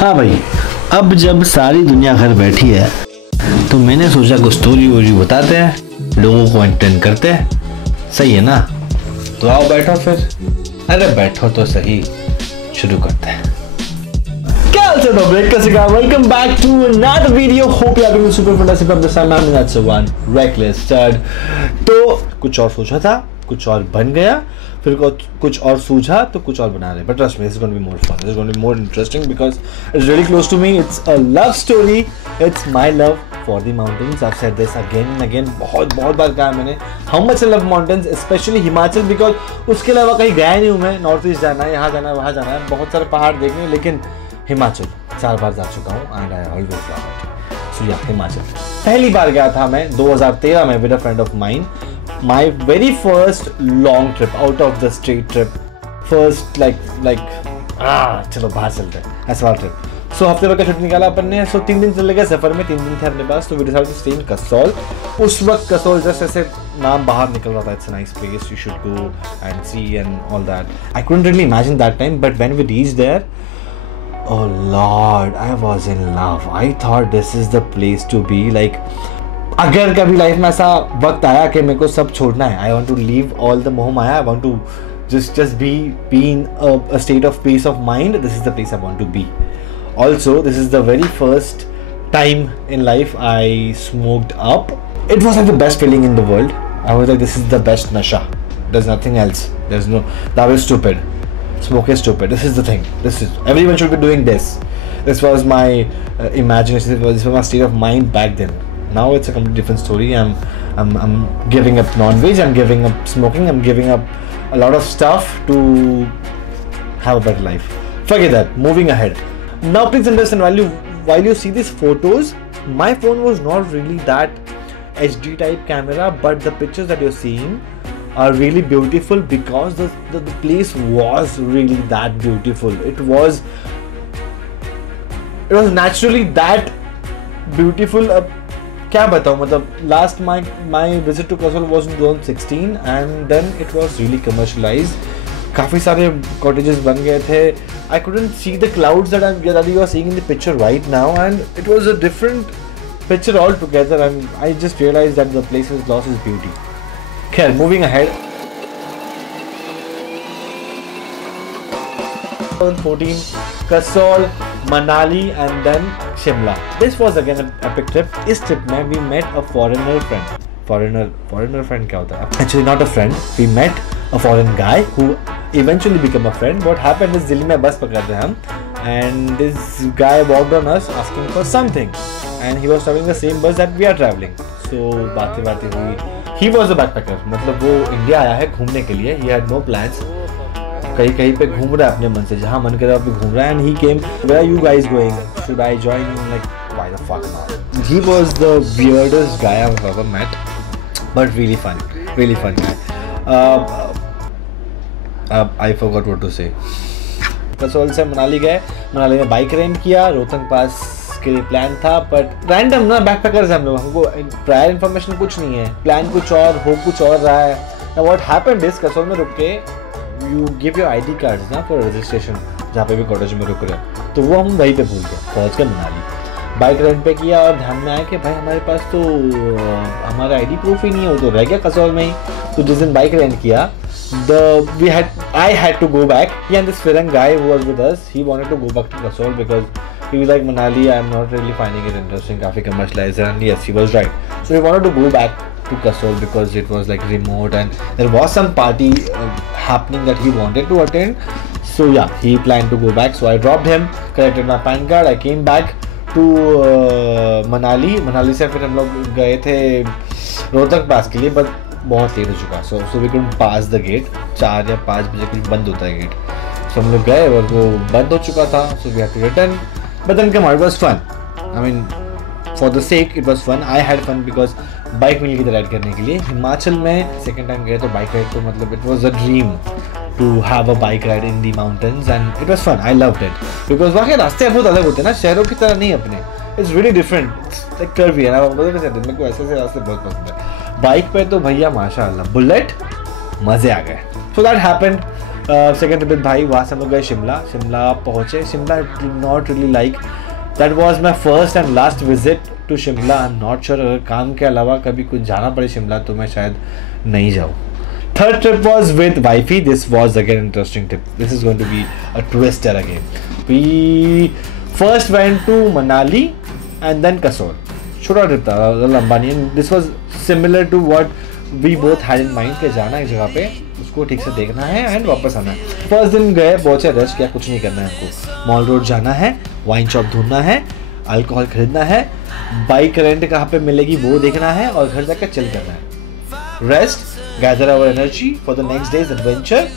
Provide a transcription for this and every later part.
हाँ भाई, अब जब सारी दुनिया घर बैठी है तो मैंने सोचा कुछ स्टोरी वोरी बताते हैं, लोगों को एंटरटेन करते हैं। सही है ना? तो आओ बैठो फिर। अरे बैठो तो सही, शुरू करते हैं। Welcome back to another video. Hope you are doing super fantastic from the sun. I'm that's the one reckless stud. तो कुछ और सोचा था, कुछ और बन गया, फिर कुछ और सूझा तो कुछ और बना रहे. But trust me, this is going to be more fun. This is going to be more interesting because it's really close to me. It's a love story. It's my love for the mountains. I've said this again and again. बहुत बार कहा मैंने. How much I love mountains, especially Himachal, because उसके अलावा कहीं गया नहीं हूँ मैं. नॉर्थ ईस्ट जाना है, यहाँ जाना है, वहाँ जाना है, बहुत सारे पहाड़ देखने, लेकिन हिमाचल 4 बार जा चुका हूँ and I always love it. So yeah, Himachal. पहली बार गया था मैं 2013 में with a friend of mine. My very first long trip, out of the state trip. First चलो बाहर चलते हैं, ऐसा वाला ट्रिप. सो हफ्ते भर का ट्रिप निकाला अपन ने. सो 3 दिन चले गए सफर में, 3 दिन थे अपने पास. तो we decided to stay in Kasol. उस वक्त कसौल जस्ट ऐसे नाम बाहर निकल रहा था. It's a nice place, you should go and see and all that. I couldn't really imagine that time, but when we reached there, oh lord, I was in love. I thought this is the place to be. Like, अगर कभी life में ऐसा वक्त आया कि मेरे को सब छोड़ना है, I want to leave all the मोह माया, I want to just be in a state of peace of mind, this is the place I want to be. Also, this is the very first time in life I smoked up. It was like the best feeling in the world. I was like, this is the best nasha. There's nothing else. There's no, that was stupid. Smoke is stupid. This is the thing. Everyone should be doing this. This was my imagination. This was my state of mind back then. Now it's a completely different story. I'm giving up non-veg. I'm giving up smoking. I'm giving up a lot of stuff to have a better life. Forget that. Moving ahead. Now please understand, while you see these photos, my phone was not really that HD type camera, but the pictures that you're seeing are really beautiful because the place was really that beautiful. It was naturally that beautiful. क्या बताऊँ, मतलब last my visit to Kasol was in 2016 and then it was really commercialized. काफ़ी सारे cottages बन गए थे. I couldn't see the clouds that you are seeing in the picture right now, and it was a different picture altogether, and I just realized that the place has lost its beauty. Okay, moving ahead. 2014, Kasol, Manali, and then Shimla. This was again an epic trip. इस trip में we met a foreigner friend. Foreigner friend क्या होता है? Actually not a friend. We met a foreign guy who eventually became a friend. What happened is Delhi में बस पकड़ रहे हम, and this guy walked on us asking for something, and he was traveling the same bus that we are traveling. So बातें हुई. He was a backpacker. मतलब वो India आया है घूमने के लिए. He had no plans. कहीं पे घूम रहा है अपने मन से, जहाँ मन करे वहाँ घूम रहा है. And he came, where are you guys going? Should I join? Like, why the fuck not? He was the weirdest guy I've ever met, but really fun guy. I forgot what to say. Kasol से मनाली गए. मनाली में bike rent किया. रोहतंग पास के लिए plan था, but random ना, backpackers हम लोग, हमको प्रायर इन्फॉर्मेशन कुछ नहीं है. प्लान कुछ और हो, कुछ और रहा है. Now what happened is, Kasol में रुक के you give your ID cards ना for registration, जहाँ पे भी कॉटेज में रुक रहे हो, तो वो हम वहीं पे भूल गए. पहुँच के मनाली बाइक रेंट पे किया और ध्यान में आया कि भाई हमारे पास तो हमारा ID प्रूफ ही नहीं है, वो तो रह गया कसौल में ही. तो जिस दिन बाइक रेंट किया, I had to go back. He and this Firang guy who was with us, he wanted to go back to Kasol because he was like, Manali, I'm not really finding it interesting, काफी commercialized, and yes, he was right. So he wanted to go back to Kasol because it was like remote and there was some party happening that he wanted to attend. So yeah, he planned to go back. So I dropped him, collected my PAN card, I came back to Manali. Manali से फिर हम लोग गए थे रोहतंग पास के लिए, but बहुत late हो चुका. So we couldn't pass the gate. 4 या 5 बजे कुछ बंद होता है गेट. सो हम लोग गए और वो बंद हो चुका था. So we had to return, but then come, it was fun. I mean, for the sake it was fun. I had fun because bike मिल गई थी राइड करने के लिए. हिमाचल में सेकेंड टाइम गए तो बाइक राइड, तो मतलब it was a dream to have a bike ride in the mountains, and it was fun. I loved it because वहाँ के रास्ते बहुत अलग होते हैं ना, शहरों की तरह नहीं अपने. It's really different, like curvy है ना. मेरे को ऐसे रास्ते बहुत पसंद है. बाइक पे तो भैया माशाअल्लाह, बुलेट, मजे आ गए. So that happened. Second trip भाई, वहाँ से हम लोग गए शिमला। शिमला पहुँचे, Shimla not really like, that was my first and last visit to Shimla. I am not sure, अगर काम के अलावा कभी कुछ जाना पड़े शिमला तो मैं शायद नहीं जाऊँ। Third trip was with wifey. This was again interesting trip. This is going to be a twister again. We first went to Manali and then Kasol. छोटा ट्रिप था, लंबा नहीं। This was similar to what we both had in mind कि जाना एक जगह पे, उसको ठीक से देखना है एंड वापस आना है। फर्स्ट दिन गए, पहुंचे, रेस्ट किया, कुछ नहीं करना है हमको। मॉल रोड जाना है, वाइन शॉप ढूंढना है, अल्कोहल खरीदना है, बाइक रेंट कहाँ पे मिलेगी वो देखना है और घर जाकर चिल करना है। Rest, gather our energy for the next day's adventure.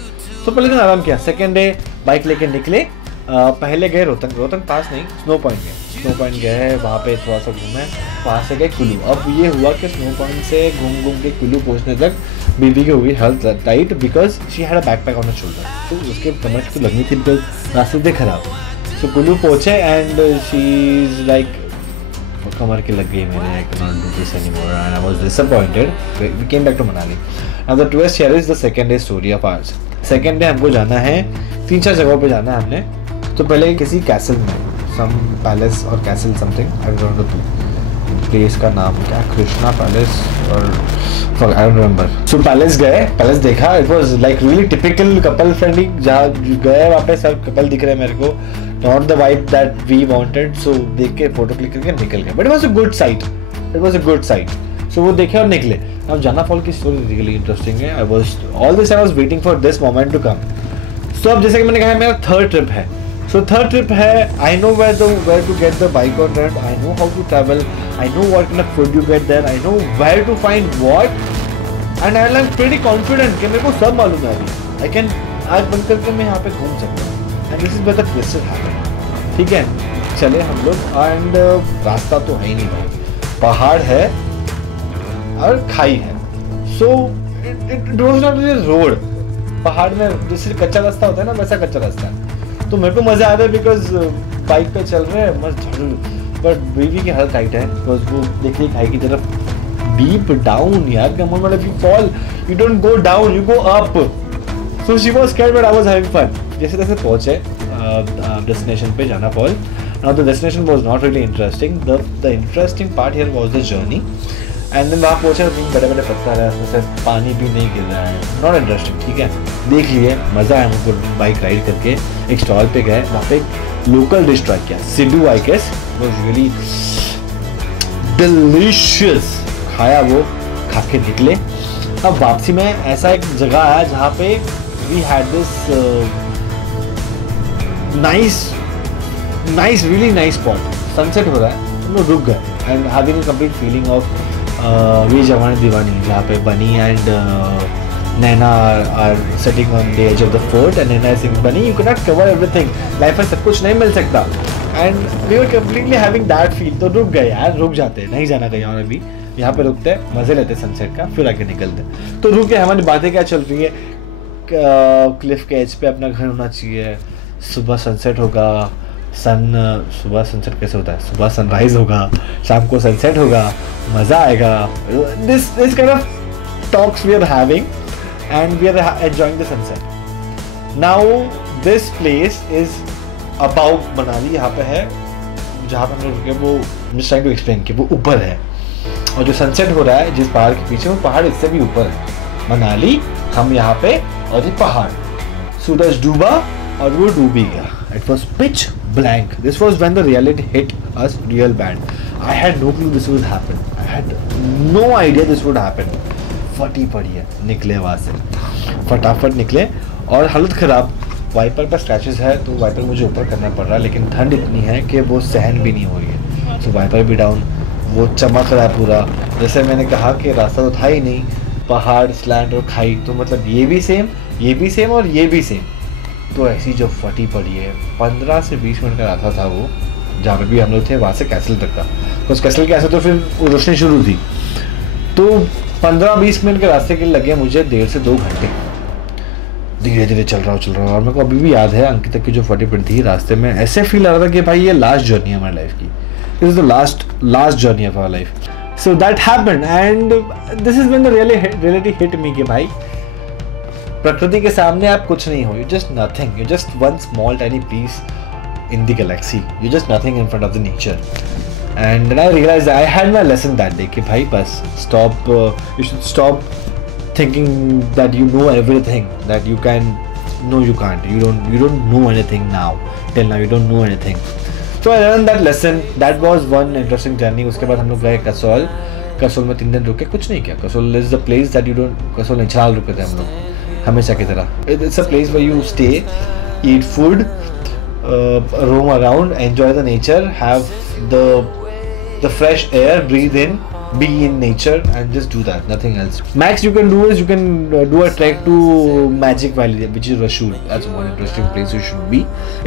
तो पहले दिन आराम किया। सेकेंड डे बाइक लेके निकले। पहले गए रोहतंग पास नहीं, स्नो पॉइंट गए। स्नो पॉइंट गए, वहाँ पे थोड़ा सा घूमे, वहाँ से गए कुल्लू। अब ये हुआ कि स्नो पॉइंट से घूम के कुल्लू पहुँचने तक बीबी की हो गई health tight, because she had a backpack on the shoulder. तो उसके कमर तो लगनी थी बिकॉज रास्ते से खराब। सो कुल्लू पहुँचे एंड शी इज़ लाइक, कमर की लग गई मेरे, I cannot do this anymore and I was disappointed. We came back to Manali. Now the twist here is the second day story of ours. Second day हमको जाना है, 3-4 जगहों पे जाना है हमने। तो पहले किसी कैसल में, some palace or castle something, I don't know place का नाम क्या, कृष्णा पैलेस और I don't remember. So palace गए, पैलेस देखा, it was like really typical couple friendly। जहाँ गए वहाँ पे सब कपल दिख रहे हैं मेरे को, not the vibe that we wanted, so देख के फोटो क्लिक करके निकल गए। But it was a good sight, it was a good sight. So वो देखे और निकले। अब जाना फॉल की स्टोरी रियली इंटरेस्टिंग है। I was all this I was waiting for this moment to come. So अब जैसे कि मैंने कहा मेरा थर्ड ट्रिप है। So third trip है, I know where to get the bike on rent, I know how to travel, I know what kind of food you get there, I know where to find what, and I'm pretty confident कि मेरे को सब मालूम है अभी। I can आँख बंद करके मैं यहाँ पे घूम सकता हूँ। And this is where the twist is happening। ठीक है, चले हम लोग एंड रास्ता तो है ही नहीं भाई, पहाड़ है और खाई है। So it was not really road। पहाड़ में जैसे कच्चा रास्ता होता है ना, वैसा कच्चा रास्ता है। तो मेरे को मजा आ रहा है बिकॉज बाइक पे चल रहे हैं मस्त झड़, बट बीवी की हालत टाइट है बिकॉज वो देख रही खाई की तरफ। डीप डाउन यार, कम ऑन मतलब you fall, you don't go down, you go up. So she was scared but I was having fun. जैसे तैसे पहुंचे डेस्टिनेशन पे, Jana fall. Now the destination was not really interesting, the interesting part here was the journey. And then वहाँ पहुंचे, बड़े बड़े पत्थर है, उसमें से पानी भी नहीं गिर रहा है, नॉट इंटरेस्टिंग। ठीक है, देख लिए, मज़ा आया हमको बाइक राइड करके। एक स्टॉल पे गए, वहाँ पे लोकल डिश ट्राई किया, siddu I guess, was really delicious. खाया वो, खा के निकले। अब वापसी में ऐसा एक जगह आया जहाँ पे we had this nice really nice spot, sunset हो रहा है। हम लोग रुक गए and having a complete feeling of वी जवानी दीवानी, जहाँ पे Bunny and Naina are sitting on the edge of the fort and Naina सिंग, Bunny you can not cover everything, life में सब कुछ नहीं मिल सकता। And we were completely having that feel. तो रुक गए यार, रुक जाते, नहीं जाना कहीं और, अभी यहाँ पे रुकते, मजे लेते सनसेट का, फिर आके निकलते। तो रुके, हमारी बातें क्या चल रही है, क्लिफ के एज पे अपना घर होना चाहिए, सुबह सनसेट होगा, सुबह सनसेट कैसे होता है, सुबह सनराइज होगा, शाम को सनसेट होगा, मज़ा आएगा। This kind of talks we are having and we are enjoying the sunset. Now this place is about Manali, यहाँ पे है जहाँ पे हम लोग रुके, वो जस्ट ट्राइंग टू एक्सप्लेन कि वो ऊपर है और जो सनसेट हो रहा है जिस पहाड़ के पीछे, वो पहाड़ इससे भी ऊपर है। मनाली, हम यहाँ पे, और ये पहाड़, सूरज डूबा और वो डूब ही गया। It was pitch blank. This was when the reality hit us real bad. I had no clue this would happen. I had no idea this would happen. फटी पड़ी है, निकले वहाँ से, फटाफट निकले और हालत ख़राब। वाइपर पर स्क्रैचेस है तो वाइपर मुझे ऊपर करना पड़ रहा है, लेकिन ठंड इतनी है कि वो सहन भी नहीं हो रही है। तो वाइपर भी डाउन, वो चमक रहा है पूरा। जैसे मैंने कहा कि रास्ता तो था ही नहीं, पहाड़, स्लैंड और खाई, तो मतलब ये भी सेम, ये भी सेम और ये भी सेम। तो ऐसी जो फटी पड़ी है, 15 से 20 मिनट का रास्ता था वो, जहाँ पे भी हम लोग थे, वहाँ से कैसल तक का। उस कैसल के ऐसे तो फिर रोशनी शुरू थी, तो 15-20 मिनट के रास्ते के लिए लगे मुझे 1.5 से 2 घंटे। धीरे धीरे चल रहा हूँ और मेरे को अभी भी याद है अंकिता की जो फटी पड़ी थी रास्ते में, ऐसे फील आ रहा था कि भाई ये लास्ट जर्नी है हमारी लाइफ की, this is the last journey of our life. So that happened and this is when the reality hit me कि भाई प्रकृति के सामने आप कुछ नहीं हो, you just nothing, you just one small tiny piece in the galaxy, you're just nothing in front of the nature. And then I realized I had my lesson that day कि भाई बस stop, you should stop thinking that you know everything, that you can. No, you can't. You don't know anything now. Till now you don't know anything. So I learned that lesson. That was one interesting journey. उसके बाद हम लोग गए कसोल में 3 दिन रुके, कुछ नहीं किया. Kasol is the place that you don't, Kasol नहीं, छाल रुके थे हम लोग हमेशा की तरह. It's a place where you stay, eat food, roam around, enjoy the nature, have the fresh air, breathe in, be in nature, and just do that, nothing else. Max you can do is you can do a trek to Magic Valley, which is Rashul. That's one interesting place you should be.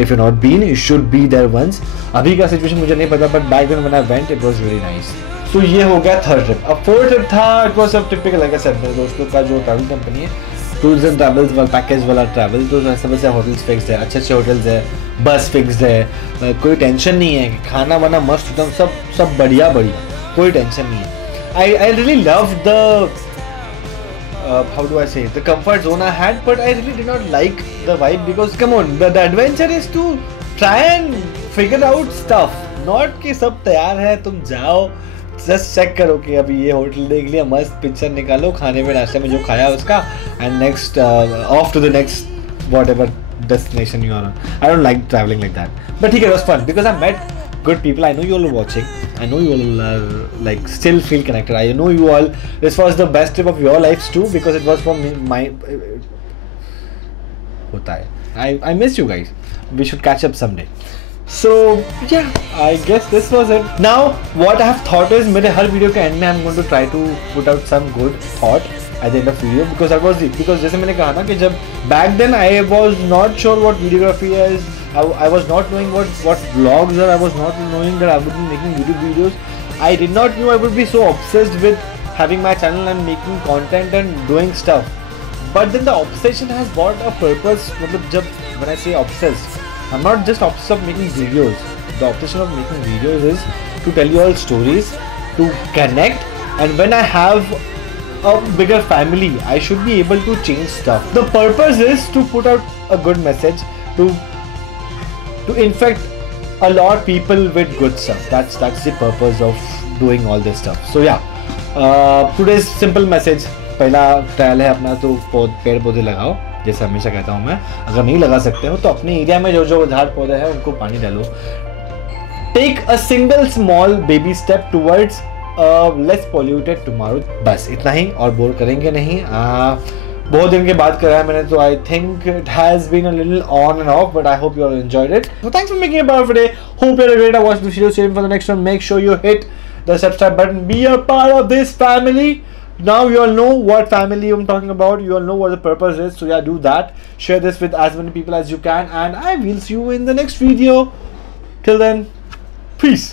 If you're not been, you should be there once. अभी का situation मुझे नहीं पता, but back then when I went, it was really nice. So ये हो गया third trip. अब fourth trip था, it was a typical, like I said, मेरे दोस्तों का जो travel company है, टूर्स एंड ट्रैवल्स वाला पैकेज वाला ट्रैवल, तो सब से होटल्स फिक्स्ड है, अच्छे होटल्स है, बस फिक्स्ड है, कोई टेंशन नहीं है कि खाना वाना मस्त एकदम सब बढ़िया, कोई टेंशन नहीं है. I really love the how do I say the comfort zone I had, but I really did not like the vibe because come on, the adventure is to try and figure out stuff, not कि सब तैयार है तुम जाओ just check करो कि अभी ये होटल देख लिया, मस्त पिक्चर निकालो, खाने में नाश्ते में जो खाया उसका, and next of to the next whatever destination you are on. I don't like traveling like that, but it was fun because I met good people. I know you all are watching, I know you all are like still feel connected, I know you all, this was the best trip of your lives too because it was from my hota hai. I miss you guys, we should catch up someday. So yeah, I guess this was it. Now what I have thought is मेरे हर video के and में I'm going to try to put out some good thought at the end of video because that was it. Because जैसे मैंने कहा ना कि जब back then I was not sure what videography is, I was not knowing what vlogs are, I was not knowing that I would be making YouTube videos. I did not know I would be so obsessed with having my channel and making content and doing stuff. But then the obsession has got a purpose. मतलब जब when I say obsessed, I'm not just obsessed of making videos. The obsession of making videos is to tell you all stories, to connect, and when I have a bigger family, I should be able to change stuff. The purpose is to put out a good message, to infect a lot of people with good stuff. That's the purpose of doing all this stuff. So yeah, today's simple message. पहला trial है अपना, तो पेड़ पौधे लगाओ, जैसे हमेशा कहता हूँ मैं. अगर नहीं लगा सकते हो तो अपने एरिया में जो झाड़ पौधे हैं उनको पानी डालो. Take a single small baby step towards less polluted tomorrow. बस इतना ही, और बोर करेंगे नहीं. बहुत दिन के बाद करा है मैंने, तो I think it has been a little on and off, but I hope you all enjoyed it. So thanks for making it part of today. Hope you are great. Watch this video, save for the next one. Make sure you hit the subscribe button, be a part of this family. Now you all know what family I'm talking about, you all know what the purpose is, so yeah, do that. Share this with as many people as you can, and I will see you in the next video. Till then, peace.